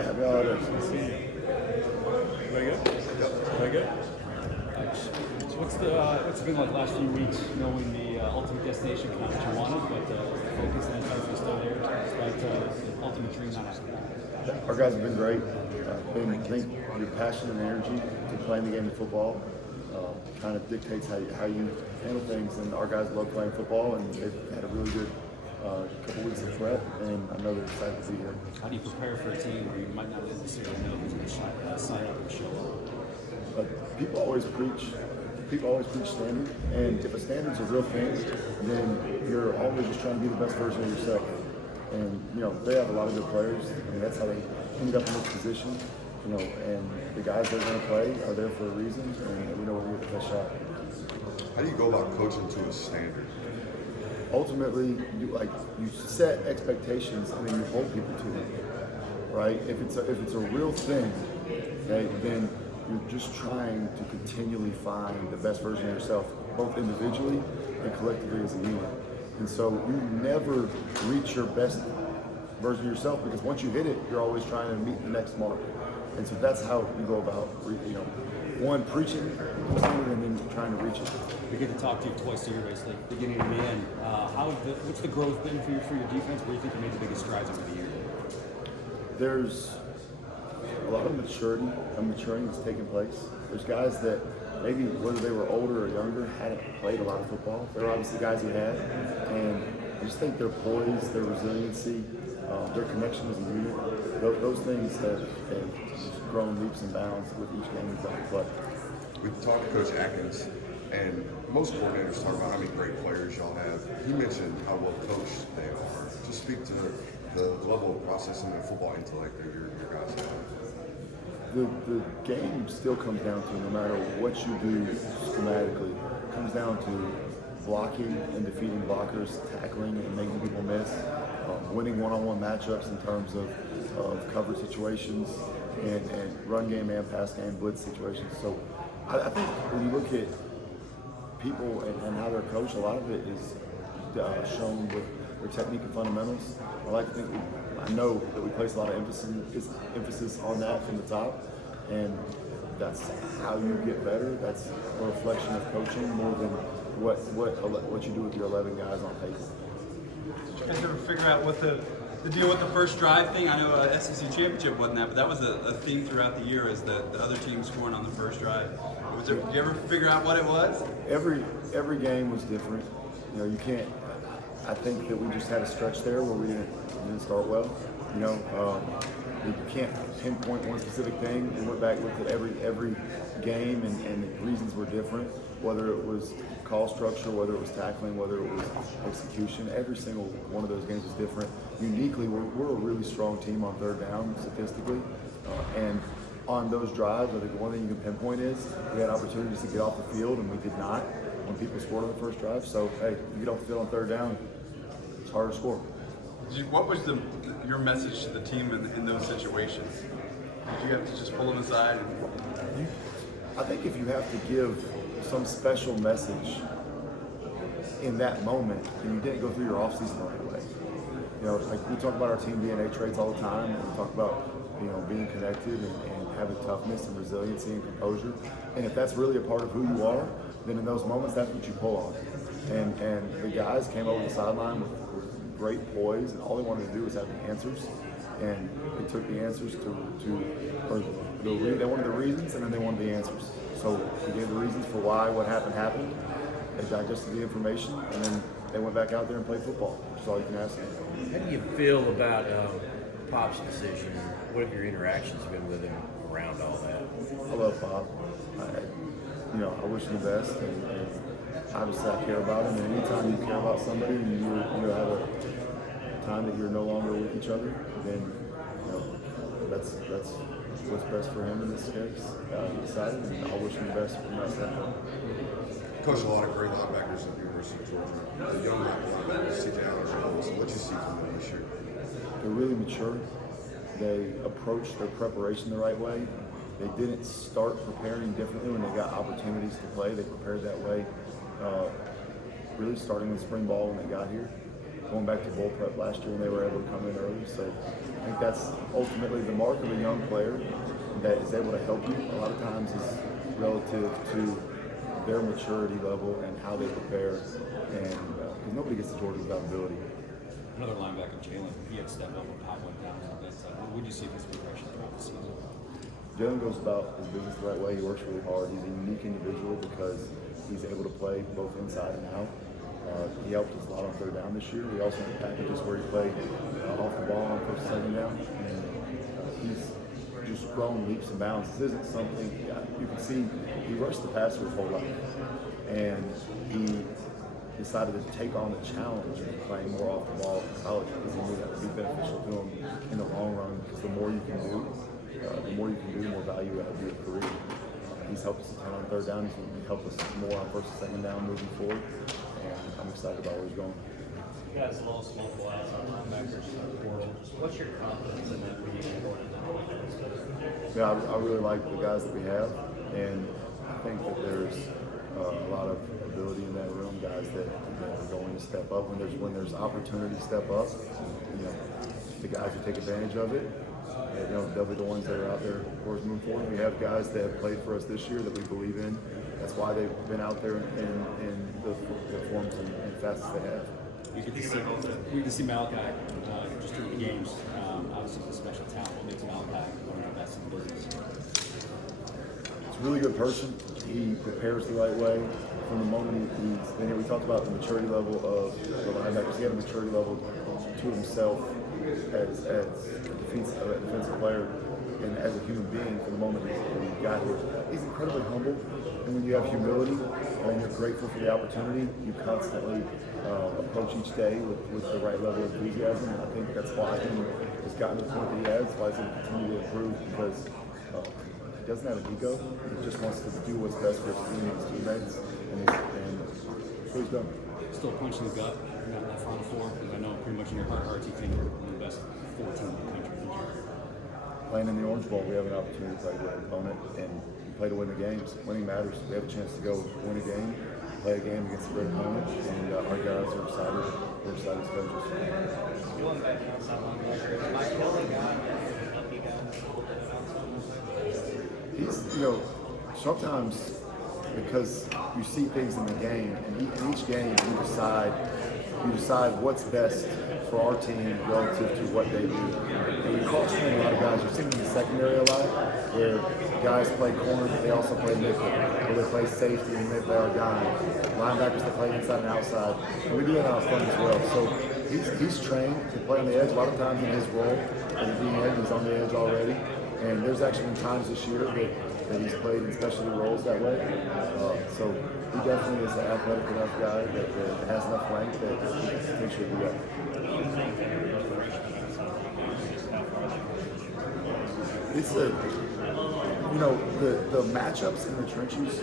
right, happy holidays. Very good. Very good. So what's it been like the last few weeks, knowing the ultimate destination kind of what you wanted, but the focus and everything still there, despite the ultimate dream not happening? Our guys have been great. I think your passion and energy to playing the game of football kind of dictates how you handle things. And our guys love playing football, and they've had a really good couple weeks of prep, and I know they're excited to be here. How do you prepare for a team where you might not necessarily know who's going to sign up and show up? People always preach standard, and if a standard's a real thing, then you're always just trying to be the best version of yourself. And they have a lot of good players. I mean, that's how they ended up in this position. And the guys that are going to play are there for a reason, and we know we're going to get the best shot. How do you go about coaching to a standard? Ultimately, you set expectations and then you hold people to it, right? If it's a real thing, okay, then you're just trying to continually find the best version of yourself, both individually and collectively as a unit. And so you never reach your best version of yourself, because once you hit it, you're always trying to meet the next mark. And so that's how you go about, one, preaching, and then trying to reach it. We get to talk to you twice a year, basically, beginning and the end. What's the growth been for your defense? Where do you think you made the biggest strides over the year? There's a lot of maturity and maturing that's taking place. There's guys that maybe, whether they were older or younger, hadn't played a lot of football. There are obviously guys who had, and I just think their poise, their resiliency, their connection as a unit, those things have grown leaps and bounds with each game we've got to play. We talked to Coach Atkins, and most coordinators talk about how many great players y'all have. He mentioned how well coached they are. Just speak to the level of processing and football intellect that your guys have. The game still comes down to, no matter what you do schematically, it comes down to blocking and defeating blockers, tackling and making people miss, winning one-on-one matchups in terms of coverage situations, and run game and pass game blitz situations. So I think when you look at people and how they're coached, a lot of it is shown with their technique and fundamentals. I know that we place a lot of emphasis on that from the top, and that's how you get better. That's a reflection of coaching more than what you do with your 11 guys on paper. Did you guys ever figure out what the deal with the first drive thing? I know SEC championship wasn't that, but that was a theme throughout the year, is the other team scoring on the first drive. Did you ever figure out what it was? Every game was different. You can't. I think that we just had a stretch there where we didn't start well. You can't pinpoint one specific thing. We went back and looked at every game, and the reasons were different. Whether it was call structure, whether it was tackling, whether it was execution, every single one of those games was different. Uniquely, we're a really strong team on third down statistically, and on those drives, I think one thing you can pinpoint is we had opportunities to get off the field, and we did not when people scored on the first drive. So, hey, you get off the field on third down, it's hard to score. What was your message to the team in those situations? Did you have to just pull them aside? I think if you have to give some special message in that moment, and you didn't go through your offseason the right way. We talk about our team DNA traits all the time, and we talk about being connected and having toughness and resiliency and composure. And if that's really a part of who you are, then in those moments, that's what you pull on. And the guys came over the sideline with great poise, and all they wanted to do was have the answers. And they took the answers they wanted the reasons, and then they wanted the answers. So we gave the reasons for why what happened. They digested the information, and then they went back out there and played football, which is all you can ask them. How do you feel about Pop's decision? What have your interactions been with him around all that? I love Pop. I wish him the best, and obviously I care about him. And anytime you care about somebody and you have a time that you're no longer with each other, then that's what's best for him in this case. He decided, and I wish him the best from that standpoint. Coached a lot of great linebackers at the University of Georgia. The young linebackers, CJ Allen, so what you see from them this year? They're really mature. They approached their preparation the right way. They didn't start preparing differently when they got opportunities to play. They prepared that way, really starting with spring ball when they got here, going back to bowl prep last year when they were able to come in early. So I think that's ultimately the mark of a young player that is able to help you. A lot of times is relative to their maturity level and how they prepare. And because nobody gets to Georgia without ability. Another linebacker, Jalon, he had stepped up when Pop went down. What would you see his progression throughout the season? Jalen goes about his business the right way. He works really hard. He's a unique individual because he's able to play both inside and out. He helped us a lot on third down this year. We also had packages where he played off the ball on first and second down. And he's just grown leaps and bounds. This isn't something, you can see, he rushed the passer his whole life. And he decided to take on the challenge of playing more off the ball in college because he knew that would be beneficial to him in the long run. Because the more you can do, the more value it will be a career. He's helped us a ton on third down. He's going to help us more on first and second down moving forward. And I'm excited about where he's going. You guys lost multiple outside linebackers in the world. What's your confidence in that being important? Yeah, I really like the guys that we have, and I think that there's a lot of ability in that room. Guys that are going to step up when there's opportunity to step up. You know, the guys who take advantage of it. You know, they'll be the ones that are out there, of course, moving forward. We have guys that have played for us this year that we believe in. That's why they've been out there in the forms and facets they have. You get to see Malachi just through the games. Obviously, he's a special talent. What makes Malachi one of the best in the business? He's a really good person. He prepares the right way. From the moment he's been here, we talked about the maturity level of the linebackers. He had a maturity level to himself as a defensive player and as a human being from the moment he got here. He's incredibly humble, and when you have humility and you're grateful for the opportunity, you constantly approach each day with the right level of enthusiasm. And I think that's why he has gotten to the point that he has, why he's going to continue to improve, because he doesn't have an ego. He just wants to do what's best for his team and his teammates, and so he's done. Still punching the gut. You're not in that Final Four. I know pretty much in your heart you think you're one of the best 14 in the country. Playing in the Orange Bowl, we have an opportunity to play with an opponent and play to win the games. Winning matters. We have a chance to go win a game, play a game against a great opponent, and our guys are excited. We're excited as coaches. Going back to outside linebacker, am I killing guy and help you guys a little bit outside? He's, you know, sometimes because you see things in the game, and in each game you decide what's best for our team relative to what they do. And we cross-train a lot of guys. You're seeing in the secondary a lot, where guys play corner, but they also play nickel, or they play safety and they play our dime. Linebackers that play inside and outside. And we do that on our front as well. So he's trained to play on the edge. A lot of times in his role, as a DN, he's on the edge already. And there's actually been times this year that he's played in specialty roles that way. So he definitely is an athletic enough guy that has enough length that he can potentially do that. It's the matchups in the trenches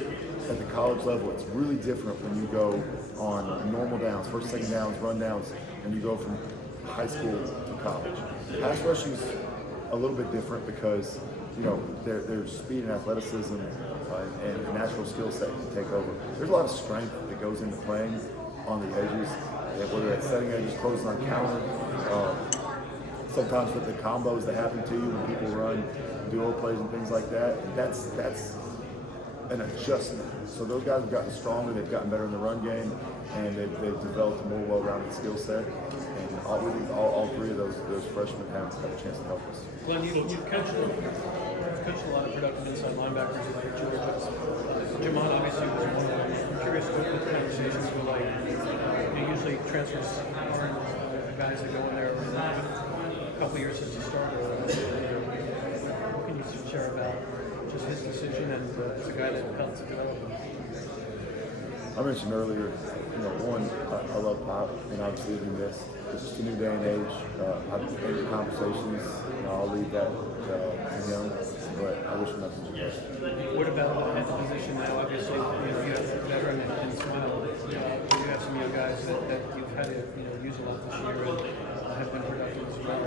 at the college level, it's really different when you go on normal downs, first, second downs, run downs, and you go from high school to college. Pass rushing is a little bit different because, you know, there's speed and athleticism and a natural skill set to take over. There's a lot of strength that goes into playing on the edges, whether it's setting edges, closing on counter, sometimes with the combos that happen to you when people run duo plays and things like that. That's an adjustment. So those guys have gotten stronger, they've gotten better in the run game, and they've developed a more well-rounded skill set. And all three of those freshmen have a chance to help us. Glenn, you've coached a lot of productive inside linebackers like Georgia. Jamon obviously was one of them. I'm curious what the conversations were like. Usually transfers aren't guys that go in there a couple years since he started. What can you share about just his decision and the guy that helped develop him? I mentioned earlier, you know, one, I love Pop, and obviously we missed. It's just a new day and age. I've had conversations, you know, I'll leave that to him, but I wish him nothing but the best. What about at the position now? Obviously, you have a veteran and Smile. You have some young guys that you've had to use a lot this year and have been productive as well.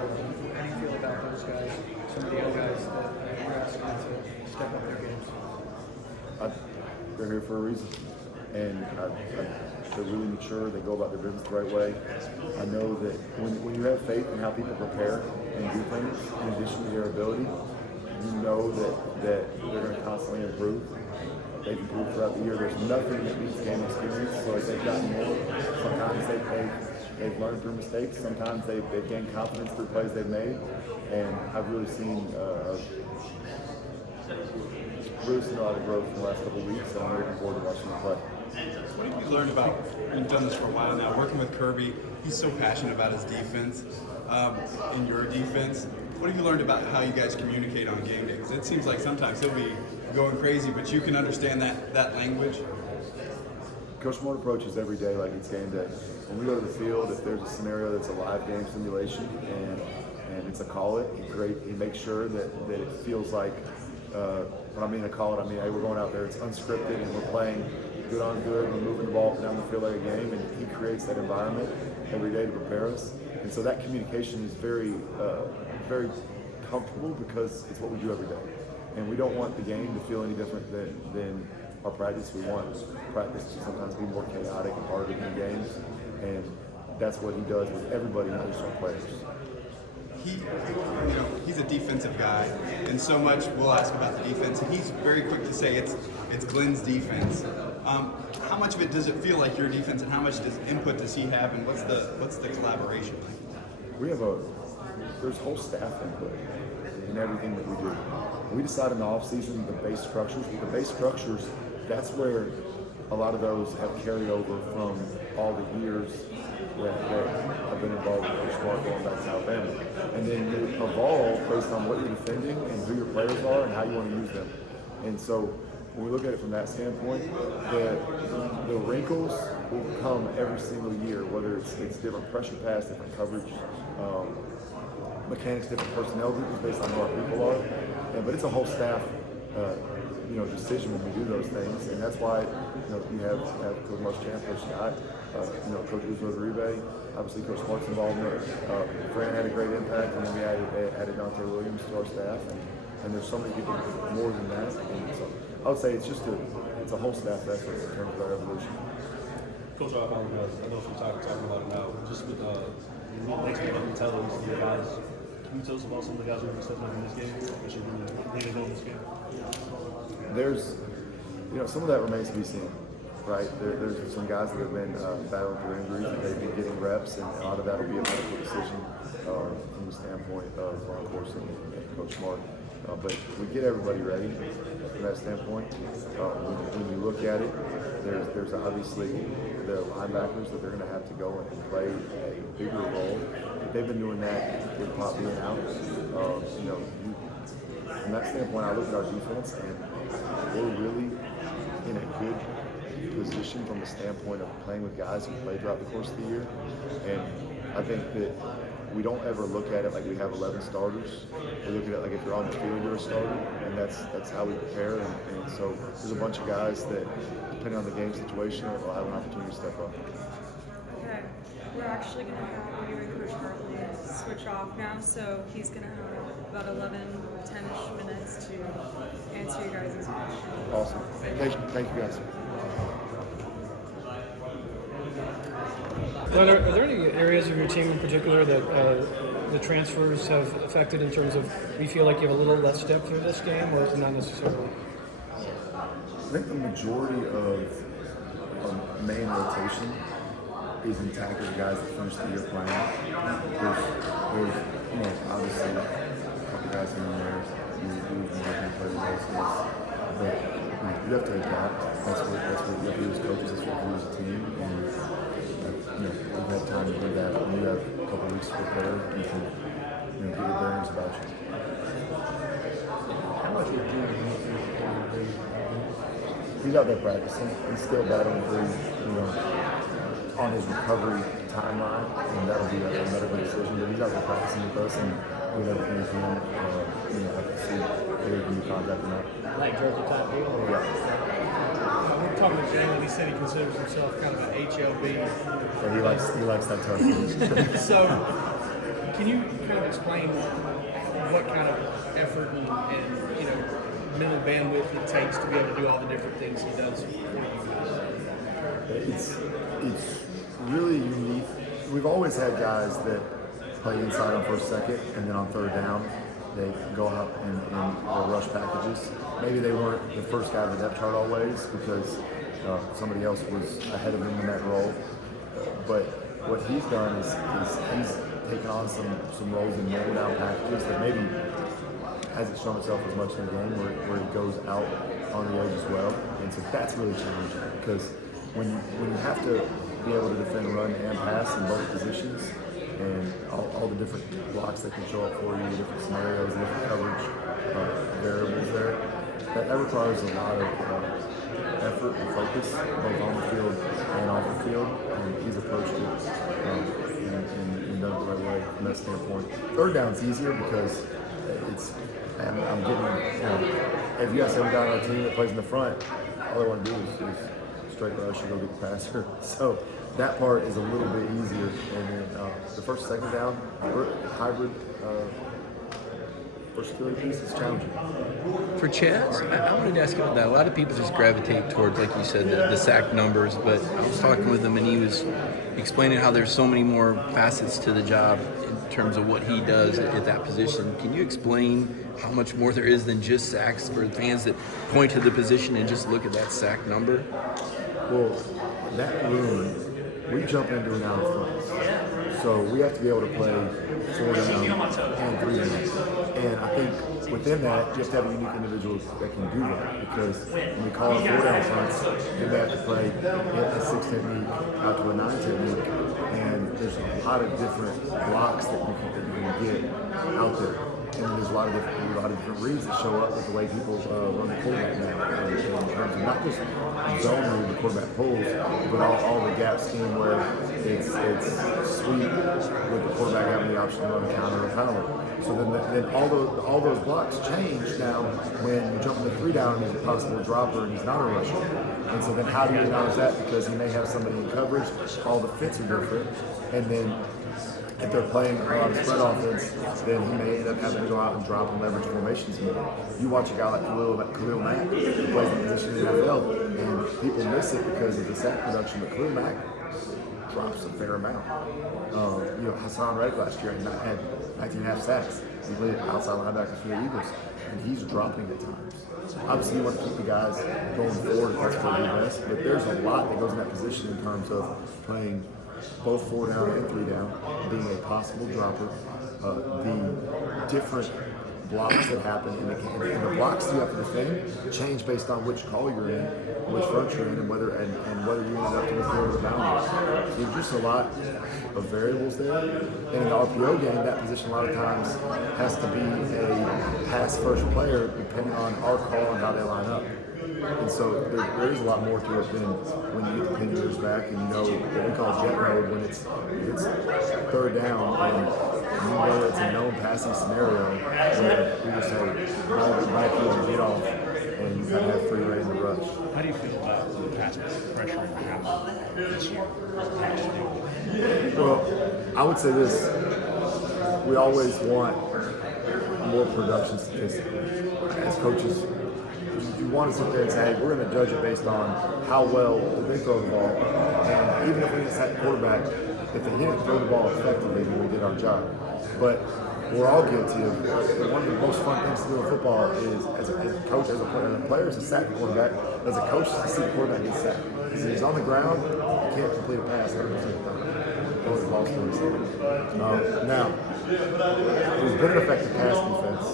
How do you feel about those guys, some of the young guys that you're asking to step up their games? They're here for a reason, and they're really mature. They go about their business the right way. I know that when you have faith in how people prepare, and do things in addition to their ability, you know that they're going to constantly improve. They've improved throughout the year. There's nothing that beats game experience. So as they've gotten more, sometimes they've learned through mistakes. Sometimes they've gained confidence through plays they've made. And I've really seen a lot of growth in the last couple of weeks. And I'm looking forward to watching them play. What have you learned about, you've done this for a while now, working with Kirby? He's so passionate about his defense, and your defense. What have you learned about how you guys communicate on game day? Because it seems like sometimes he'll be going crazy, but you can understand that language. Coach Moore approaches every day like it's game day. When we go to the field, if there's a scenario that's a live game simulation and it's a call it, he makes sure that it feels like, when I mean a call it, I mean, hey, we're going out there, it's unscripted and we're playing good on good, we're moving the ball up and down the field like a game, and he creates that environment every day to prepare us. And so that communication is very comfortable because it's what we do every day. And we don't want the game to feel any different than our practice. We want practice to sometimes be more chaotic and harder than games. And that's what he does with everybody, not just our players. He's a defensive guy, and so much we'll ask about the defense, and he's very quick to say it's Glenn's defense. How much of it does it feel like your defense, and how much input does he have, and what's the collaboration like? There's whole staff input in everything that we do. We decide in the offseason the base structures. The base structures, that's where a lot of those have carried over from all the years that I've been involved with Coach Mark going back to Alabama. And then you evolve based on what you're defending and who your players are and how you want to use them. And so when we look at it from that standpoint, the wrinkles will come every single year, whether it's different pressure pass, different coverage, mechanics, different personnel groups based on who our people are. But it's a whole staff decision when we do those things, and that's why you have Coach Muschamp, Coach Scott, Coach Uzodribe, obviously Coach Smart's involvement. Fran had a great impact, and then we added Dante Williams to our staff, and there's so many people more than that. And so I would say it's a whole staff effort in terms of our evolution. Coach, I know if we're talking about it now, just with next week on television, the guys. Can you tell us about some of the guys who are stepping up in this game, which are really in this game? There's, some of that remains to be seen, right? There's some guys that have been battling through injuries and they've been getting reps, and a lot of that will be a medical decision from the standpoint of Ron Corson and Coach Mark. But we get everybody ready from that standpoint. When you look at it, there's obviously the linebackers that they're going to have to go and play a bigger role. They've been doing that with Pop being out. From that standpoint, I look at our defense, and we're really in a good position from the standpoint of playing with guys who play throughout the course of the year. And I think that we don't ever look at it like we have 11 starters. We look at it like if you're on the field, you're a starter, and that's how we prepare. And so there's a bunch of guys that, depending on the game situation, will have an opportunity to step up. Okay, we're actually going to have you and Coach Hartley switch off now, so he's going to have about 10-ish minutes to answer you guys' questions. Awesome. Thank you guys. Glenn, are there any areas of your team in particular that the transfers have affected in terms of you feel like you have a little less depth through this game, or not necessarily? I think the majority of our main rotation is intact with the guys that finished the year playing. There's obviously a couple guys in there who can play the most of us, but you have to adapt. That's what you have to do as coaches. That's what you do as a team. And we've had time to do that. When you have a couple weeks to prepare, you can get your bearings about you. How much would you do? He's out there practicing and still battling through, on his recovery timeline, and that'll be a medical decision. But he's out there practicing with us, and we have everything with him. Have to see whether he can be contacted or not. Like jersey type deal? Yeah. We're talking to Jamon. He said he considers himself kind of an HLB. So he likes that tough. So, can you kind of explain what kind of effort and mental bandwidth it takes to be able to do all the different things he does for you? It's really unique. We've always had guys that play inside on first, second, and then on third down, they go out and they'll rush packages. Maybe they weren't the first guy on the depth chart always because somebody else was ahead of him in that role. But what he's done is he's taken on some roles in more down packages that maybe hasn't shown itself as much in the game where he goes out on the edge as well. And so that's really challenging because when you have to be able to defend run and pass in both positions and all the different blocks that can show up for you, different scenarios, different coverage variables there, that requires a lot of effort and focus both on the field and off the field, and he's approached it and done it the right way from that standpoint. Third down's easier because I'm getting, if you got 7 guys on our team that plays in the front, all they want to do is straight rush and go get the passer. So that part is a little bit easier. And then the first, second down, hybrid versatility piece is challenging. For Chaz, I wanted to ask about that. A lot of people just gravitate towards, like you said, the sack numbers, but I was talking with him and he was explaining how there's so many more facets to the job in terms of what he does at that position. Can you explain how much more there is than just sacks for fans that point to the position and just look at that sack number? Well, that room, we jump into it out of front. So we have to be able to play 4 down and 3 down. And I think within that, you have to have unique individuals that can do that. Because when we call it 4 down fronts, then they have to play a 6 technique out to a 9 technique. And there's a lot of different blocks that you can get out there. And there's a lot of different reads that show up with the way people run the quarterback now. In terms of not just zone read the quarterback pulls, but all the gap scheme where it's sweep with the quarterback having the option to run a counter or power. So then all those blocks change now when you jump into 3 down and he's a possible dropper and he's not a rusher. And so then how do you acknowledge that? Because he may have somebody in coverage, all the fits are different, and then if they're playing a lot of spread offense, then he may end up having to go out and drop and leverage formations more. You watch a guy like Khalil Mack, who plays the position in the NFL, and people miss it because of the sack production, but Khalil Mack drops a fair amount. Hassan Reddick last year had 19.5 sacks. He played outside linebacker for the Eagles, and he's dropping at times. Obviously, you want to keep the guys going forward if that's what they do best, but there's a lot that goes in that position in terms of playing both 4 down and 3 down, being a possible dropper, the different blocks that happen, and the blocks you have to defend change based on which call you're in, which front you're in, and whether you ended up to the field or the boundary. So there's just a lot of variables there. And in the RPO game, that position a lot of times has to be a pass-first player depending on our call and how they line up. And so there is a lot more to it than when you get the pinwheels back and you know what we call jet mode when it's 3rd down and you know it's a known passing scenario where we just say right here and get off and you kind of have free reign to rush. How do you feel about the pass pressure you have this year? Well, I would say this. We always want more production statistically. As coaches, you want to sit there and say, hey, we're going to judge it based on how well did they throw the ball. And even if we didn't sack the quarterback, if they didn't throw the ball effectively, then we did our job. But we're all guilty of one of the most fun things to do in football is, as a coach, as a player, is to sack the quarterback. As a coach, to see the quarterback get sacked. Because if he's on the ground, you can't complete a pass 100% of the time. Those are lost stories. Now, there's been an effective pass defense.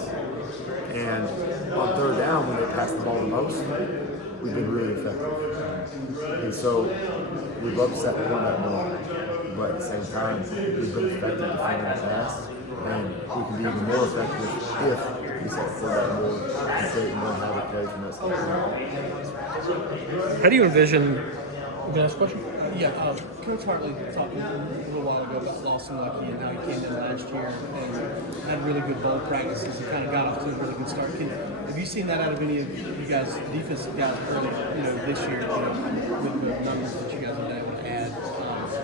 And on 3rd down, when they pass the ball the most, we've been really effective. And so we'd love to sack the quarterback more, but at the same time, we've been effective defending the pass, and we can be even more effective if we sack the quarterback more and create more havoc play from that standpoint. How do you envision? You can ask a question? Yeah, Coach Hartley talked a little while ago about Lawson Lucky and how he came in last year and had really good bowl practices and kind of got off to a really good start. Have you seen that out of any of you guys, defensive guys, early, this year, with the numbers that you guys have been able to add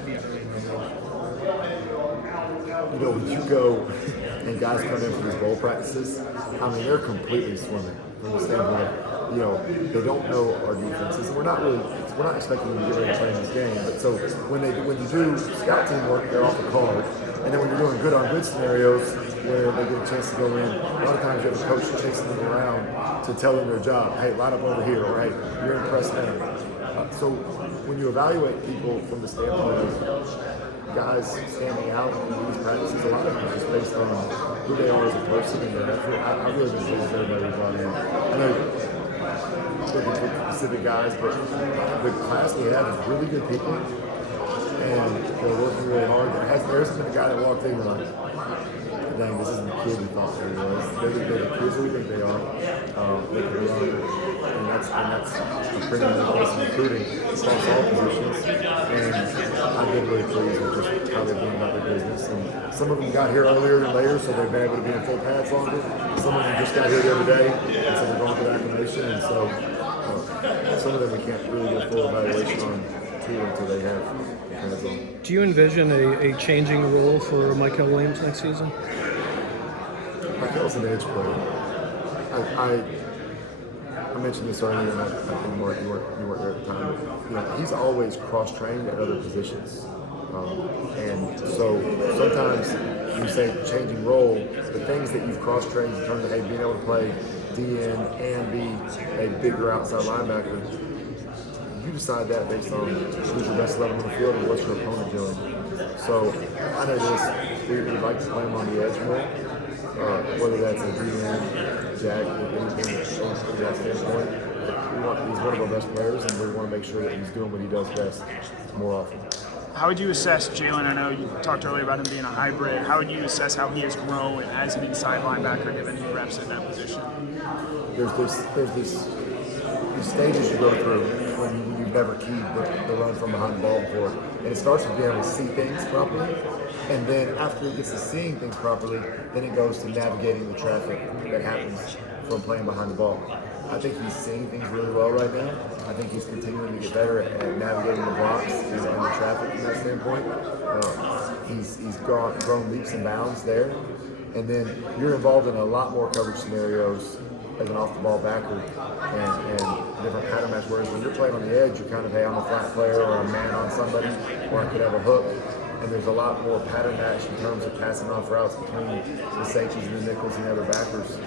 via early enrollment? When you go and guys come in for these bowl practices, I mean, they're completely swimming from the standpoint of, they don't know our defenses, and we're not expecting them to get ready to play in this game. But so when you do scout team work, they're off the card, And then when you're doing good on good scenarios where they get a chance to go in, a lot of times you have a coach chasing them around to tell them their job. Hey, line up over here, or hey, you're in press now. So when you evaluate people from the standpoint of guys standing out in these practices, a lot of it is just based on who they are as a person and their effort. I really been pleased with everybody we brought in. I know looking for specific guys, but the class we have is really good people, and they're working really hard. There hasn't been a guy that walked in like, dang, this isn't the kid we thought they was. They're the kids who we think they are. They can run, and that's a premium of us recruiting across all positions. And I've been really pleased with just how they're doing about their business. And some of them got here earlier than later, so they've been able to be in full pads longer. Some of them just got here the other day, and so they're going through acclimation. And so some of them we can't really get full evaluation on too until they have pads on. Do you envision a changing role for Michael Williams next season? Michael's an edge player. I mentioned this earlier, and I think Mark, you weren't there at the time, but he's always cross-trained at other positions. And so sometimes you say changing role, the things that you've cross-trained in terms of being able to play DN and be a bigger outside linebacker, you decide that based on who's your best level on the field and what's your opponent doing. So I know this, we'd like to play him on the edge more, whether that's a DN, Jag, anything from that standpoint. He's one of our best players, and we want to make sure that he's doing what he does best more often. How would you assess Jalon? I know you talked earlier about him being a hybrid. How would you assess how he has grown as an inside linebacker, given the reps in that position? There's these stages you go through when you've never keyed the run from behind the ball before. And it starts with being able to see things properly. And then after he gets to seeing things properly, then it goes to navigating the traffic that happens from playing behind the ball. I think he's seeing things really well right now. I think he's continuing to get better at navigating the blocks and the traffic from that standpoint. He's grown leaps and bounds there. And then you're involved in a lot more coverage scenarios as an off-the-ball backer and different pattern match, whereas when you're playing on the edge, you're kind of, hey, I'm a flat player or a man on somebody, or I could have a hook. And there's a lot more pattern match in terms of passing off routes between the safeties and the nickels and the other backers.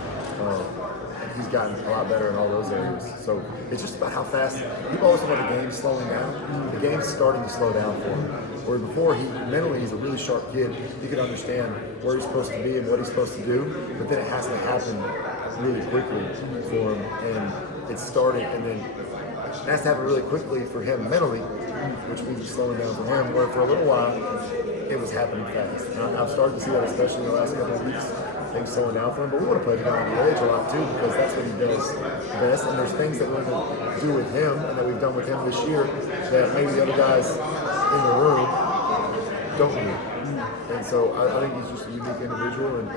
He's gotten a lot better in all those areas. So it's just about how fast. People always talk about the game slowing down. The game's starting to slow down for him. Where before, he's a really sharp kid. He could understand where he's supposed to be and what he's supposed to do, but then it has to happen really quickly for him. And it's starting, and then it has to happen really quickly for him mentally, which means it's slowing down for him, where for a little while, it was happening fast. And I've started to see that, especially in the last couple of weeks, things slowing down for him. But we want to play him on the edge a lot too, because that's what he does best. And there's things that we're going to do with him and that we've done with him this year that maybe the other guys in the room don't do. And so I think he's just a unique individual, and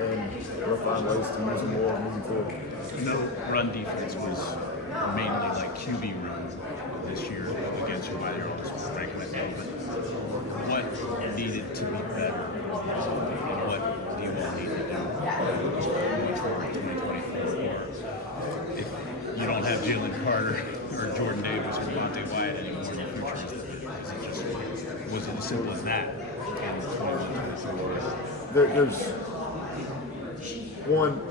we'll find ways to use him more moving forward. No run defense was mainly like QB run this year against you by your own breaking that game. But what needed to be better? And what do you all need to do going forward in 2024? If you don't have Jalen Carter or Jordan Davis or Devontae Wyatt anymore in the future, was it as simple as that? There's one.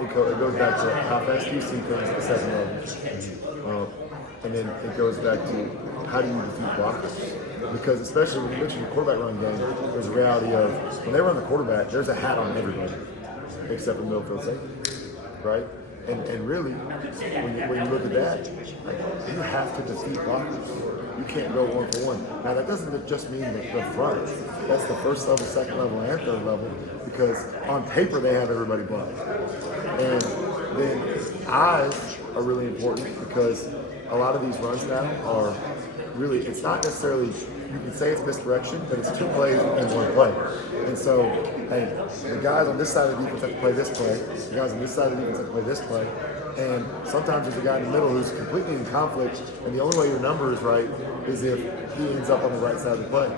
It goes back to how fast do you see things at the second level, and then it goes back to how do you defeat blockers? Because especially when you mention the quarterback run game, there's a reality of when they run the quarterback, there's a hat on everybody except for middle field safety, right? And really, when you look at that, like, you have to defeat blockers. You can't go 1-for-1. Now that doesn't just mean the front. That's the first level, second level, and third level, because on paper they have everybody blocked. And then eyes are really important, because a lot of these runs now are really, it's not necessarily, you can say it's misdirection, but it's two plays in one play. And so, hey, the guys on this side of the defense have to play this play, the guys on this side of the defense have to play this play, and sometimes there's a guy in the middle who's completely in conflict, and the only way your number is right is if he ends up on the right side of the play.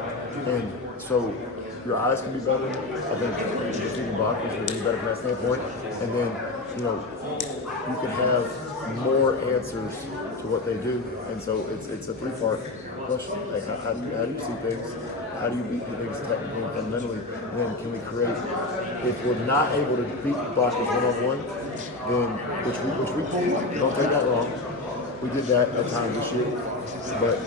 And so your eyes can be better. I think defeating blockers will be better from that standpoint. And then, you can have more answers to what they do. And so it's a three-part question. Like, how do you see things? how do you beat things technically and fundamentally, then can we create, if we're not able to beat blockers one-on-one, then, which we pulled, don't take that wrong. We did that at times this year, but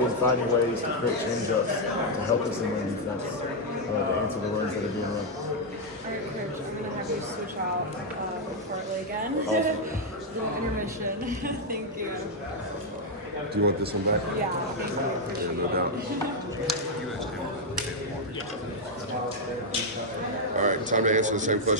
we're finding ways to create change-ups to help us in run defense, to answer the runs that are being run. All right, Coach, I'm going to have you switch out with Hartley again. Awesome. The intermission. Thank you. Do you want this one back? Yeah, thank you. Yeah, no doubt. All right, time to answer the same question.